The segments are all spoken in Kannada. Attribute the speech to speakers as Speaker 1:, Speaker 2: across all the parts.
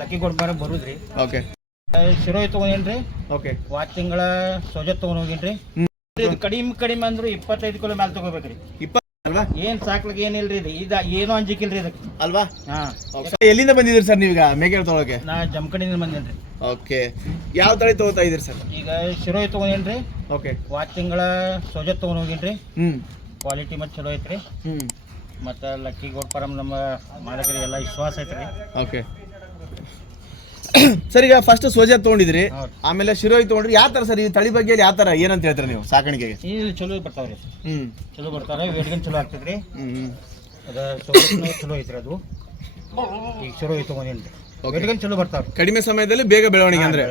Speaker 1: ಲಕ್ಕಿ ಕೊಡ್ಬಾರ ಬರುದ್ರಿ.
Speaker 2: ಓಕೆ
Speaker 1: ಶಿರೋಯ್ ತಗೊಂಡೇನ್ರಿ?
Speaker 2: ಓಕೆ
Speaker 1: ವಾಚ್ ತಿಂಗಳ ಸೋಜತ್ ತಗೊಂಡ್ ಹೋಗಿನ್ರಿ. ಇದು ಕಡಿಮೆ ಕಡಿಮೆ ಅಂದ್ರು ಇಪ್ಪತ್ತೈದು ಕಿಲೋ ಮ್ಯಾಲ ತಗೋಬೇಕ್ರಿ.
Speaker 2: ಇಪ್ಪತ್ತು ಅಲ್ವಾ?
Speaker 1: ಏನ್ ಸಾಕ್ಲಿಕ್ಕೆ ಏನಿಲ್ರಿ ಇದು? ಇದ ಏನೋ ಅಂಜಿಕಿಲ್ರಿ ಇದಕ್ಕೆ
Speaker 2: ಅಲ್ವಾ?
Speaker 1: ಹಾ.
Speaker 2: ಎಲ್ಲಿಂದ ಬಂದಿದ್ರಿ ಸರ್ ನೀವೀಗ? ಮೇಕೆ ತೊಗೊಳಕ್ಕೆ?
Speaker 1: ನಾ ಜಮಖಂಡಿಯಿಂದ ಬಂದೇನ್ರಿ.
Speaker 2: ಓಕೆ ಯಾವ ತಳಿ ತಗೋತಾ ಇದ್ರಿ ಸರ್?
Speaker 1: ಈಗ ಶಿರೋಯ್ ತಗೊಂಡೇನ್ರಿ.
Speaker 2: ಓಕೆ
Speaker 1: ವಾರ ತಿಂಗಳ ಸೋಜತ್ ತಗೊಂಡ್ ಹೋಗಿನ್ರಿ.
Speaker 2: ಹ್ಮ್.
Speaker 1: ಕ್ವಾಲಿಟಿ ಮತ್ತೆ ಚಲೋ ಐತ್ರಿ.
Speaker 2: ಹ್ಮ್.
Speaker 1: ಮತ್ತೆ ಲಕ್ಕಿ ಗೋಡ್ ಪರಮ್ ನಮ್ಮ ಮಾಲಕರಿಗೆ ಎಲ್ಲ ವಿಶ್ವಾಸ ಐತ್ರಿ.
Speaker 2: ಓಕೆ ಸರ್ ಈಗ ಫಸ್ಟ್ ಸೋಜಾ ತಗೊಂಡಿದ್ರಿ. ಆಮೇಲೆ ಶಿರೋಯಿ ತಗೊಂಡ್ರಿ. ಯಾವ ತರ ಸರ್ ಈ ತಳಿ ಬಗ್ಗೆ ಯಾವ ತರ ಏನಂತ ಹೇಳ್ತೀರಾ ನೀವು ಸಾಕಾಣಿಕೆಗೆ?
Speaker 1: ಇಲ್ಲಿ ಚಲೋ ಬರ್ತಾವ್ರಿ.
Speaker 2: ಹ್ಮ್.
Speaker 1: ಚಲೋ ಬರ್ತಾರೆ ವೇಟ್ಗನ್ ಚಲೋ ಆಗ್ತದ್ರಿ.
Speaker 2: ಹ್ಮ್
Speaker 1: ಅದ ಚಲೋ ಐತ್ರಿ ಅದು. ಈಗ ಚಲೋ ಐತಿ ತಗೊಂಡೇನ್ರಿ ವೇಟ್ಗನ್ ಚಲೋ ಬರ್ತಾವ್ರಿ.
Speaker 2: ಕಡಿಮೆ ಸಮಯದಲ್ಲಿ ಬೇಗ ಬೆಳವಣಿಗೆ ಅಂದ್ರೆ.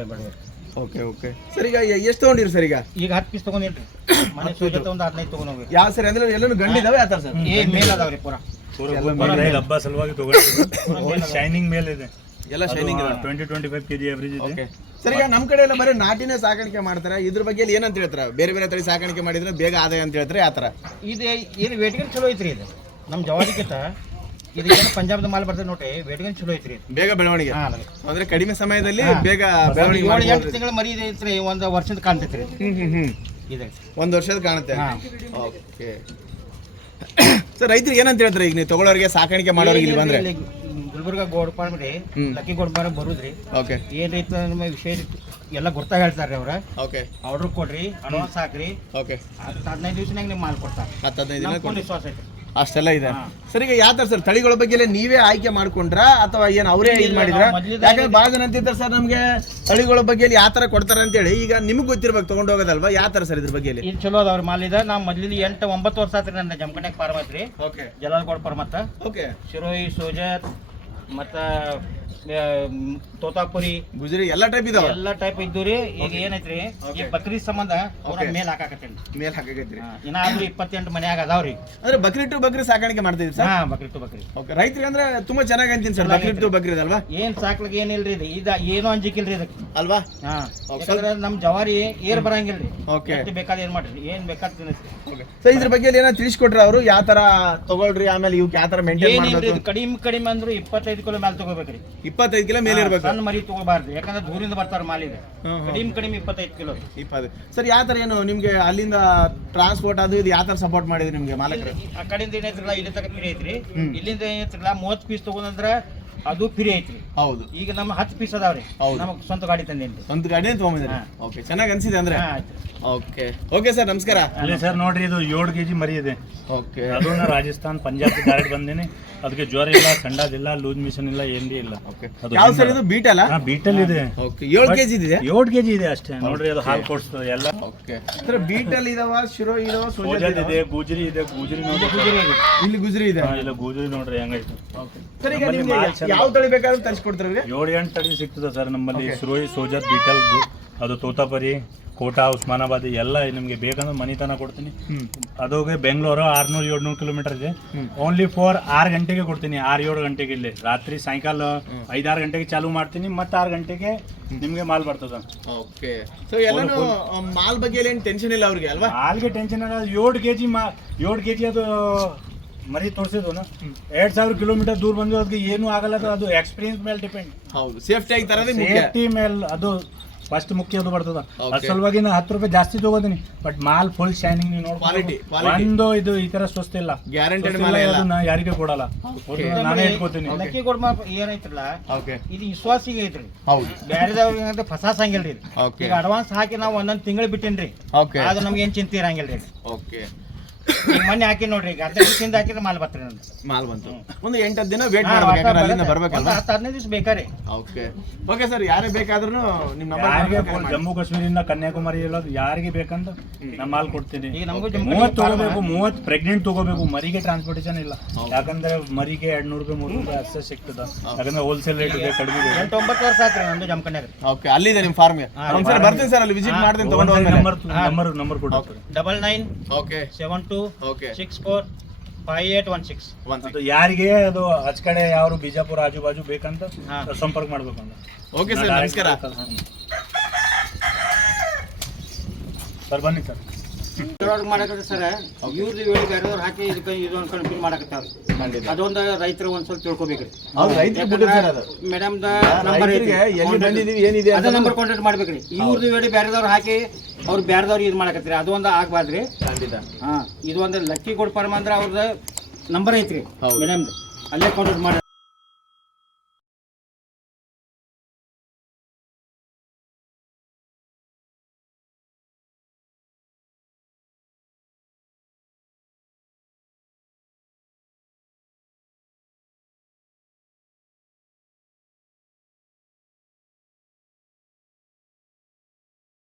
Speaker 2: ಓಕೆ ಓಕೆ ಸರ್ ಈಗ ಎಷ್ಟು ತಗೊಂಡಿರಿ ಸರ್ ಈಗ?
Speaker 1: ಈಗ ಹತ್ತು ಪೀಸ್ ತಗೊಂಡೇನ್ರಿ. ಮನೆ ಸೋಜತ್ ಒಂದು ಹದಿನೈದು ತಗೊಂಡ್ ಹೋಗ್ರಿ
Speaker 2: ಯಾವ ಸರ್? ಅಂದ್ರೆ ಎಲ್ಲರೂ ಗಂಡಿದಾವೆ ಯಾವ ತರ ಸರ್?
Speaker 1: ಏ ಮೇಲ್ ಅದಾವ್ರಿ ಪೂರ.
Speaker 3: ಹಬ್ಬ ಸಲುವಾಗಿ ತಗೊಂಡಿದ್ದು ಶೈನಿಂಗ್ ಮೇಲ್ ಇದೆ.
Speaker 2: ಎಲ್ಲ shining
Speaker 3: twenty twenty five KG G ಇದೆ.
Speaker 2: ಓಕೆ ಸರ್ ಈಗ ನಮ್ಮ ಕಡೆ ಎಲ್ಲ ಬರೀ ನಾಟಿನೇ ಸಾಕಾಣಿಕೆ ಮಾಡ್ತಾರೆ. ಇದ್ರ ಬಗ್ಗೆ ಎಲ್ಲ ಏನಂತ ಹೇಳ್ತಾರೆ? ಬೇರೆ ಬೇರೆ ತಳಿ ಸಾಕಾಣಿಕೆ ಮಾಡಿದ್ರೆ ಬೇಗ ಆದಾಯ ಅಂತ ಹೇಳ್ತಾರೆ? ಆ ಥರ
Speaker 1: ಇದು ಏನು ವೇಟ್ಗನ್ ಚಲೋ ಐತ್ರಿ ಇದು? ನಮ್ಮ ಜವಾರಿಗಿಂತ ಇದು ಏನು ಪಂಜಾಬ್ದ ಮಾಲ್ ಬರ್ತದೆ ನೋಡ್ರಿ ವೇಟ್ಗನ್ ಚಲೋ ಐತ್ರಿ ಇದು.
Speaker 2: ಬೇಗ ಬೆಳವಣಿಗೆ.
Speaker 1: ಹಾ
Speaker 2: ಅಂದ್ರೆ ಕಡಿಮೆ ಸಮಯದಲ್ಲಿ ಬೇಗ ಬೆಳವಣಿಗೆ
Speaker 1: ಏಳು ಎಂಟು. ತಿಂಗಳ ಮರಿ ಐತ್ರಿ ಒಂದು ವರ್ಷದ ಕಾಣ್ತೈತ್ರಿ ಇದು.
Speaker 2: ಹ್ಮ್ ಹ್ಮ್ ಹ್ಮ್.
Speaker 1: ಇದೈತಿ
Speaker 2: ಒಂದು ವರ್ಷದ ಕಾಣುತ್ತೆ.
Speaker 1: ಹಾ.
Speaker 2: ಓಕೆ ಸರ್ ರೈತರಿಗೆ ಏನಂತ ಹೇಳ್ತಾರೆ ಈಗ ನೀವು ತಗೊಳ್ಳೋರಿಗೆ ಸಾಕಾಣಿಕೆ ಮಾಡೋರಿಗೆ ಇಲ್ಲಿ ಬಂದ್ರೆ?
Speaker 1: ಇಲ್ಲಿ ಗುಲ್ಬರ್ಗ ಗೋಡ್ ರೀ
Speaker 2: ಹ್ಮ್.
Speaker 1: ಲಕ್ಕಿ ಗೋಡ್ ಫಾರ್ಮ್ ಬರುದ್ರಿ.
Speaker 2: ಓಕೆ
Speaker 1: ಏನ್ ರೈತ ನಮ್ಮ ವಿಷಯ ಎಲ್ಲ ಗೊತ್ತಾ ಹೇಳ್ತಾರ್ರಿ ಅವ್ರ.
Speaker 2: ಓಕೆ
Speaker 1: ಆರ್ಡರ್ ಕೊಡ್ರಿ ಅಡ್ವಾನ್ಸ್ ಹಾಕ್ರಿ.
Speaker 2: ಓಕೆ
Speaker 1: ಹತ್ತು ಹದಿನೈದು ದಿವಸನಾಗ ನಿಮ್ಗೆ ಮಾಲ್ ಕೊಡ್ತಾರೆ.
Speaker 2: ಹತ್ತು ಹದಿನೈದು ದಿನ ಕೊಡಿ.
Speaker 1: ವಿಶ್ವಾಸ ಐತಿ
Speaker 2: ಅಷ್ಟೆಲ್ಲ ಇದೆ.
Speaker 1: ಹಾ.
Speaker 2: ಸರ್ ಈಗ ಯಾವ ತರ ಸರ್ ತಳಿಗಳ ಬಗ್ಗೆ ಎಲ್ಲ ನೀವೇ ಆಯ್ಕೆ ಮಾಡ್ಕೊಂಡ್ರಾ ಅಥವಾ ಏನ್ ಅವರೇ ಇದು
Speaker 1: ಇಲ್ಲ,
Speaker 2: ಮಾಡಿದ್ರ?
Speaker 1: ನಾವು
Speaker 2: ಯಾಕಂದ್ರೆ ಭಾಳ ಜನ ಅಂತಿದ್ದಾರೆ ಸರ್ ನಮ್ಗೆ ತಳಿಗಳ ಬಗ್ಗೆ ಯಾವ ತರ ಕೊಡ್ತಾರೆ ಅಂತ ಹೇಳಿ ಈಗ ನಿಮ್ಗೆ ಗೊತ್ತಿರ್ಬೇಕು ತಗೊಂಡು ಹೋಗೋದಲ್ವಾ? ಯಾವ ತರ ಸರ್ ಇದ್ರ ಬಗ್ಗೆ
Speaker 1: ಇದು ಚಲೋ ಅದಾವ್ರಿ ಮಾಲ್ ಇದೆ. ನಾ ಮೊದ್ಲಿಂದ ಎಂಟು ಒಂಬತ್ತು ವರ್ಷ ಆತ್ರಿ ನನ್ನ ಜಮಖಂಡ್ಯಾಗ ಫಾರ್ಮ್ ಐತ್ರಿ.
Speaker 2: Okay
Speaker 1: Jalal ಗೋಡ್ farm
Speaker 2: okay
Speaker 1: ಶಿರೋಯಿ Sojat ಮತ್ತ ತೋತಾಪುರಿ.
Speaker 2: ಗುಜರಿ ಎಲ್ಲಾ ಟೈಪ್ ಇದಾವ?
Speaker 1: ಎಲ್ಲಾ ಟೈಪ್ ಇದ್ದು ರೀ. ಈಗ ಏನೈತ್ರಿ? ಈ ಬಕ್ರೀದ್ ಸಂಬಂಧ ಅವ್ರ. ಮೇಲ್ ಹಾಕಾಕತ್ತೇನ್ರಿ
Speaker 2: ಮೇಲ್ ಹಾಕೈತ್ರಿ
Speaker 1: ಇನ್ನ ಆದ್ರೂ ಇಪ್ಪತ್ತೆಂಟು ಮನ್ಯಾಗ ಅದಾವ್ರಿ
Speaker 2: ಅಂದ್ರೆ ಬಕ್ರಿ ಟು ಬಕ್ರಿ ಸಾಕಾಣಿಕೆ ಮಾಡ್ತಿದ್ರಿ ಸರ್?
Speaker 1: ಹಾ ಬಕ್ರಿ ಟು ಬಕ್ರಿ
Speaker 2: ಓಕೆ ರೈತರಿಗೆ ಅಂದ್ರೆ ತುಂಬಾ ಚೆನ್ನಾಗಿ ಅಂತೀನಿ ಸರ್ ಬಕ್ರಿ ಟು ಬಕ್ರಿ ಅಲ್ವಾ?
Speaker 1: ಏನ್ ಸಾಕ್ಲಿಕ್ಕೆ ಏನಿಲ್ರಿ ಇದು? ಇದ ಏನೋ ಅಂಜಿಕಿಲ್ರಿ ಇದಕ್ಕೆ.
Speaker 2: ಅಲ್ವಾ?
Speaker 1: ಹಾ. ಯಾಕಂದ್ರೆ ನಮ್ ಜವಾರಿ ಏರ್ ಬರಂಗಿಲ್ರಿ.
Speaker 2: ಓಕೆ
Speaker 1: ಎಷ್ಟು ಬೇಕಾದ ಏನ್ ಮಾಡ್ರಿ? ಏನ್ ಬೇಕಾದ ತಿನ್ನಿಸ್ರಿ.
Speaker 2: ಸರ್ ಇದ್ರ ಬಗ್ಗೆ ಏನೋ ತಿಳಿಸ್ಕೊಟ್ರಿ ಅವರು? ಯಾವ ತರ ತಗೊಳ್ರಿ? ಆಮೇಲೆ ಇವ್ಕೆ ಯಾವ ತರ ಮೇಂಟೈನ್ ಮಾಡ್ಬೇಕು?
Speaker 1: ಕಡಿಮೆ ಕಡಿಮೆ ಅಂದ್ರು ಇಪ್ಪತ್ತೈದು ಕಿಲೋ ಮೇಲೆ ತಗೋಬೇಕ್ರಿ.
Speaker 2: ಇಪ್ಪತ್ತೈದು ಕಿಲೋ ಮೇಲೆ ಇರಬೇಕು.
Speaker 1: ಸಣ್ಣ ಮರಿ ತಗೋಬಾರ್ದು ಯಾಕಂದ್ರೆ ದೂರಿಂದ ಬರ್ತಾರೆ ಮಾಲಿಗೆ. ಕಡಿಮ್. ಕಡಿಮೆ ಇಪ್ಪತ್ತೈದು ಕಿಲೋ.
Speaker 2: ಇಪ್ಪತ್ತು ಸರ್ ಯಾವ ಏನು ನಿಮ್ಗೆ ಅಲ್ಲಿಂದ ಟ್ರಾನ್ಸ್ಪೋರ್ಟ್ ಅದು ಇದು ಯಾವ ಸಪೋರ್ಟ್ ಮಾಡಿದ್ರಿ ನಿಮ್ಗೆ ಮಾಲಕರು?
Speaker 1: ಆ ಕಡೆಯಿಂದ ಏನೈತ್ರಲ್ಲ ಇಲ್ಲಿ ಫ್ರೀ ಐತ್ರಿ. ಇಲ್ಲಿಂದ ಏನೈತ್ರಲ್ಲ ಮೂವತ್ತು ಪೀಸ್ ತಗೊಂಡ್ರ ಅದು ಫ್ರೀ ಐತ್ರಿ.
Speaker 2: ಹೌದು.
Speaker 1: ಈಗ ನಮ್ಮ ಹತ್ತು ಪೀಸ್ ಅದಾವ್ರಿ.
Speaker 2: ಹೌದು.
Speaker 1: ನಮಗ್ ಸ್ವಂತ ಗಾಡಿ ತಂದೇನ್ರಿ
Speaker 2: ಸ್ವಂತ ಗಾಡಿ ತಗೊಂಡಿದ್ದೀರಿ
Speaker 1: ಹಾ.
Speaker 2: ಓಕೆ ಚೆನ್ನಾಗಿ ಅನ್ಸಿದೆ ಅಂದ್ರೆ?
Speaker 1: ಹಾ ಆಯ್ತು
Speaker 2: ಓಕೆ ಓಕೆ ಸರ್ ನಮಸ್ಕಾರ.
Speaker 3: ಅಲ್ಲಿ ಸರ್ ನೋಡ್ರಿ ಇದು ಏಳು ಕೆಜಿ ಮರಿ ಇದೆ.
Speaker 2: ಓಕೆ
Speaker 3: ಅದನ್ನ ರಾಜಸ್ಥಾನ್ ಪಂಜಾಬ್ ಡೈರೆಕ್ಟ್ ಬಂದೇನೆ. ಅದಕ್ಕೆ ಜ್ವರ ಇಲ್ಲ ಸಂಡಾದಿಲ್ಲ ಲೂಸ್ ಮಿಷನ್ ಇಲ್ಲ ಏನ್ರಿ ಇಲ್ಲ.
Speaker 2: ಓಕೆ
Speaker 3: ಅದು
Speaker 2: ಯಾವ ಸರ್ ಇದು? ಬೀಟ್ ಅಲ್ಲ
Speaker 3: ಹಾ ಬೀಟಲ್ ಇದೆ.
Speaker 2: ಓಕೆ ಏಳು ಕೆಜಿ ಇದೆ?
Speaker 3: ಏಳು ಕೆಜಿ ಇದೆ ಅಷ್ಟೇ. ನೋಡ್ರಿ ಅದು ಹಾಲು ಕೊಡ್ಸ್ತದೆ ಎಲ್ಲ.
Speaker 2: ಓಕೆ ಸರ್ ಬೀಟಲ್ ಇದಾವ ಶಿರೋ ಇದಾವ ಸೋಜತ್
Speaker 3: ಸೋಜಾದ್
Speaker 2: ಇದಾವ?
Speaker 3: ಇದೆ ಗುಜರಿ ಇದೆ ಗುಜರಿ ನೋಡ್ರಿ.
Speaker 2: ಇಲ್ಲಿ ಗುಜರಿ ಇದೆ.
Speaker 3: ಹಾ, ಇಲ್ಲ ಗುಜರಿ ನೋಡ್ರಿ ಹೆಂಗೈತೆ.
Speaker 2: ಸರ್ ಈಗ ನಿಮ್ಗೆ. ಯಾವ ತಳಿ ಬೇಕಾದ್ರೂ ತರಿಸ್ಕೊಡ್ತಾರೆ
Speaker 3: ಏಳು ಎಂಟು ತಳಿ ಸಿಗ್ತದೆ ಸರ್ ನಮ್ಮಲ್ಲಿ ಸುರೋಯಿ ಸೋಜತ್ ಬೀಟಲ್ ಅದು ತೋತಾಪರಿ ಕೋಟಾ ಉಸ್ಮಾನಾಬಾದ್ ಎಲ್ಲ ನಿಮಗೆ ಬೇಕಂದ್ರೆ ಮನಿತನ ಕೊಡ್ತೀನಿ.
Speaker 2: ಅದು
Speaker 3: ಅದೋಗೆ ಬೆಂಗಳೂರು ಆರ್ನೂರು ಏಳ್ನೂರು ಕಿಲೋಮೀಟರ್ ಇದೆ. ಓನ್ಲಿ ಫೋರ್ ಆರು ಗಂಟೆಗೆ ಕೊಡ್ತೀನಿ ಆರು ಏಳು ಗಂಟೆಗೆ ಇಲ್ಲಿ. ರಾತ್ರಿ ಸಾಯಂಕಾಲ ಐದಾರು ಗಂಟೆಗೆ ಚಾಲು ಮಾಡ್ತೀನಿ ಮತ್ತೆ ಆರು ಗಂಟೆಗೆ ನಿಮಗೆ ಮಾಲ್ ಬರ್ತದ.
Speaker 2: ಓಕೆ ಸೊ ಎಲ್ಲಾನು ಮಾಲ್ ಬಗ್ಗೆ ಏನು ಟೆನ್ಷನ್ ಇಲ್ಲ ಅವ್ರಿಗೆ ಅಲ್ವಾ?
Speaker 3: ಮಾಲ್ಗೆ ಟೆನ್ಷನ್ ಇಲ್ಲ ಏಳು ಕೆಜಿ ಮಾ ಏಳು ಕೆ ಜಿ ಅದು ಮರಿ ತೋರಿಸಿದ್ವು ಎರಡ್ ಸಾವಿರ ಕಿಲೋಮೀಟರ್ ದೂರ ಬಂದು ಅದಕ್ಕೆ ಏನು ಆಗಲ್ಲ ಅದು- ಅದು ಎಕ್ಸ್ಪೀರಿಯನ್ಸ್ ಮೇಲೆ ಡಿಪೆಂಡ್
Speaker 2: ಹೌದು ಸೇಫ್ಟಿ ಆಗಿ ತರೋದೇ ಮುಖ್ಯ.
Speaker 3: ಸೇಫ್ಟಿ ಮೇಲೆ ಅದು ಫಸ್ಟ್ ಮುಖ್ಯ ಅದು ಬರ್ತದ. ಅದ್ರ ಸಲುವಾಗಿ ನಾ ಹತ್ತು ರೂಪಾಯಿ ಜಾಸ್ತಿ ತಗೋದಿನಿ ಬಟ್ ಮಾಲ್ ಫುಲ್ ಶೈನಿಂಗ್ ನೀವು
Speaker 2: Quality,
Speaker 3: ನೋಡ್ಬೋದು
Speaker 2: quality.
Speaker 3: ಒಂದು ಇದು ಈ ತರ ಸ್ವಸ್ಥ ಇಲ್ಲ.
Speaker 2: ಗ್ಯಾರಂಟೆಡ್
Speaker 3: ಸ್ವಸ್ಥ
Speaker 2: ಮಾಲ್
Speaker 3: ಇಲ್ಲ,
Speaker 2: ಇಲ್ಲ.
Speaker 3: ಅದನ್ನ ಯಾರಿಗೆ ಕೊಡಲ್ಲ.
Speaker 2: ನಾನು
Speaker 3: ನಾನೇ ಇಟ್ಕೋತೀನಿ.
Speaker 1: ಲಕ್ಕಿ ಕೊಡ್ಮ ಏನೈತ್ರಲ್ಲ?
Speaker 2: ಓಕೆ
Speaker 1: ಇದು ವಿಶ್ವಾಸಿಗೆ ಐತ್ರಿ.
Speaker 2: ಹೌದು.
Speaker 1: ಬ್ಯಾರೆದವ್ರಿಗೆ ಏನಂದ್ರೆ ಫಸಾಸಂಗಿಲ್ರಿ ಇದು
Speaker 2: ಓಕೆ
Speaker 1: ಈಗ ಅಡ್ವಾನ್ಸ್ ಹಾಕಿ ನಾವು ಒಂದೊಂದ್ ತಿಂಗಳು ಬಿಟ್ಟಿನ್ರಿ.
Speaker 2: ಓಕೆ
Speaker 1: ಅದು ನಮ್ಗೆ ಏನ್ ಚಿಂತೆ ಇರಂಗಿಲ್ರಿ.
Speaker 2: ಓಕೆ
Speaker 1: ಮೊನ್ನೆ ಹಾಕಿ ನೋಡ್ರಿ ಈಗ ಅರ್ಧ ದಿವಸದಿಂದ ಹಾಕಿದ್ರೆ ಮಾಲ್ ಬರ್ತೀರಿ ನಂದು.
Speaker 2: ಮಾಲ್ ಬಂತು. ಒಂದು ಎಂಟತ್ತು ದಿನ ವೇಟ್ ಮಾಡ್ಬೇಕು ಯಾಕಂದ್ರೆ ಅಲ್ಲಿಂದ
Speaker 1: ಬರ್ಬೇಕಲ್ಲ ಹತ್ತು ಹದಿನೈದು ದಿವಸ ಬೇಕಾರೆ
Speaker 2: ಓಕೆ. ಓಕೆ ಸರ್ ಯಾರೇ ಬೇಕಾದ್ರೂ ನಿಮ್ಮ
Speaker 3: ಯಾರಿಗೆ
Speaker 2: ನಂಬರ್
Speaker 3: ಜಮ್ಮು ಕಾಶ್ಮೀರಿಂದ ಕನ್ಯಾಕುಮಾರಿ ಎಲ್ಲ ಯಾರಿಗೆ ಬೇಕಂತ? ನಾ ಮಾಲ್ ಕೊಡ್ತೀನಿ.
Speaker 1: ಈಗ ನಮಗೂ ಜಮ್ಮು
Speaker 3: ಮೂವತ್ತು ತಗೋಬೇಕು ಮೂವತ್ತು ಪ್ರೆಗ್ನೆಂಟ್ ತಗೋಬೇಕು. ಮರಿಗೆ ಟ್ರಾನ್ಸ್ಪೋರ್ಟೇಷನ್ ಇಲ್ಲ. ಯಾಕಂದ್ರೆ ಮರಿಗೆ ಎರಡ್ ನೂರು ರೂಪಾಯಿ ಮೂರು ರೂಪಾಯಿ ಅಷ್ಟೇ ಸಿಗ್ತದ. ಯಾಕಂದ್ರೆ ಹೋಲ್ಸೇಲ್ ರೇಟ್ ಇದೆ ಕಡಿಮೆ ಇದೆ.
Speaker 1: ಎಂಟು ಒಂಬತ್ತು ವರ್ಷ ಆತ್ರಿ ನಂದು ಜಮಖಂಡ್ಯಾಗ
Speaker 2: ಓಕೆ ಅಲ್ಲಿದೆ ನಿಮ್ಮ ಫಾರ್ಮ್ಗೆ ಒಂದ್ಸರಿ ಬರ್ತೀನಿ ಸರ್ ಅಲ್ಲಿ ವಿಸಿಟ್ ಮಾಡ್ತೀನಿ ತಗೊಂಡು
Speaker 3: ನಂಬರ್ ನಂಬರ್ ನಂಬರ್ ಕೊಡಿ.
Speaker 1: Double nine
Speaker 2: okay
Speaker 1: seven two
Speaker 2: okay
Speaker 1: six four five eight one six
Speaker 2: one
Speaker 3: ಅದು ಯಾರಿಗೆ ಅದು ಆಚ ಕಡೆ ಯಾರು ಬಿಜಾಪುರ ಆಜು ಬಾಜು ಬೇಕಂತ
Speaker 1: ಹಾ.
Speaker 3: ಸಂಪರ್ಕ ಮಾಡ್ಬೇಕು ಅಂತ.
Speaker 2: ಓಕೆ ಸರ್ ನಮಸ್ಕಾರ.
Speaker 3: ಸರ್ ಬನ್ನಿ ಸರ್
Speaker 1: ಇದ್ರೊಳಗೆ ಸರ್. ಇವ್ರದ್ದು ಹಾಕಿ ಇದಕ್ಕೆ ಮಾಡಕತ್ತಾರ. ಅದೊಂದು ರೈತರು ಒಂದ್ ಸ್ವಲ್ಪ ತಿಳ್ಕೊಬೇಕ್ರಿ
Speaker 2: ಸರ್ ಅದು.
Speaker 1: ಮೇಡಮ್ ನಂಬರ್
Speaker 2: ರೈತರಿಗೆ ಎಲ್ಲಿ ಏನಿದೆ
Speaker 1: ಅದ ನಂಬರ್ ಕಾಂಟ್ಯಾಕ್ಟ್ ಮಾಡ್ಬೇಕ್ರಿ. ಇವ್ರದ್ದು ಹೇಳಿ ಬೇರೆದವ್ರು ಹಾಕಿ ಅವ್ರು ಬೇರೆದವ್ರು ಇದು ಮಾಡಕತ್ತೀರಿ. ಅದು ಒಂದು ಆಗ್ಬಾರ್ದ್ರಿ.
Speaker 2: ಖಂಡಿತ.
Speaker 1: ಹಾ ಇದು ಒಂದು ಲಕ್ಕಿ ಕೊಡ್ ಪರಮ ಅಂದ್ರೆ ಅವ್ರದ್ದು ನಂಬರ್ ಐತ್ರಿ. ಮೇಡಮ್ ಅಲ್ಲೇ ಕಾಂಟ್ಯಾಕ್ಟ್ ಮಾಡಿ.